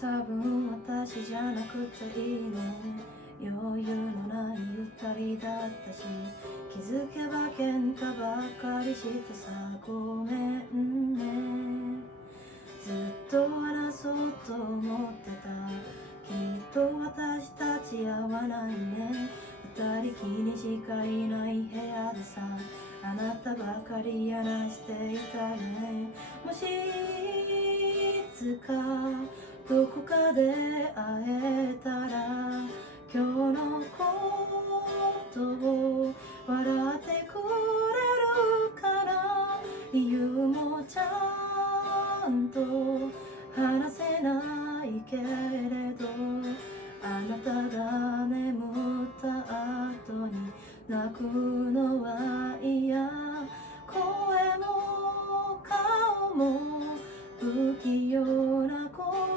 多分私じゃなくていいね。余裕のないゆったりだったし、気づけば喧嘩ばっかりしてさ、ごめんね。ずっと話そうと思ってた。きっと私たち合わないね。二人きりしかいない部屋でさ、あなたばかり話していたね。もしいつかどこかで会えたら、今日のことを笑ってくれるかな。理由もちゃんと話せないけれど、あなたが眠った後に泣くのは嫌。声も顔も不器用な声